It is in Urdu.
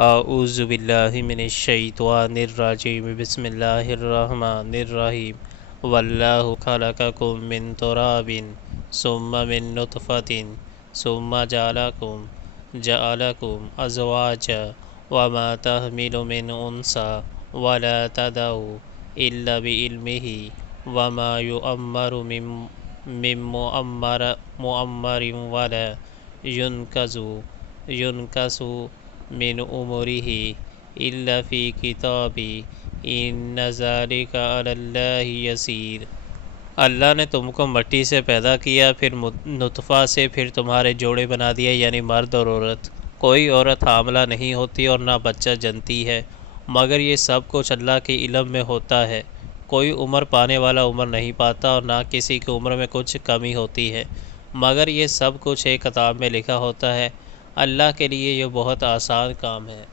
اعوذ باللہ من الشیطان الرجیم بسم اللہ الرحمن الرحیم واللہ خلقکم من تراب ثم من نطفۃ ثم جعلکم ازواجا وما تحمل من انثى ولا تضع الا بعلمہ وما یعمر من معمر ولا ينقص من عمره الا فی کتاب ان ذلک علی اللہ یسیر۔ اللہ نے تم کو مٹی سے پیدا کیا، پھر نطفہ سے، پھر تمہارے جوڑے بنا دیا، یعنی مرد اور عورت۔ کوئی عورت حاملہ نہیں ہوتی اور نہ بچہ جنتی ہے، مگر یہ سب کچھ اللہ کے علم میں ہوتا ہے۔ کوئی عمر پانے والا عمر نہیں پاتا اور نہ کسی کی عمر میں کچھ کمی ہوتی ہے، مگر یہ سب کچھ ایک کتاب میں لکھا ہوتا ہے۔ اللہ کے لیے یہ بہت آسان کام ہے۔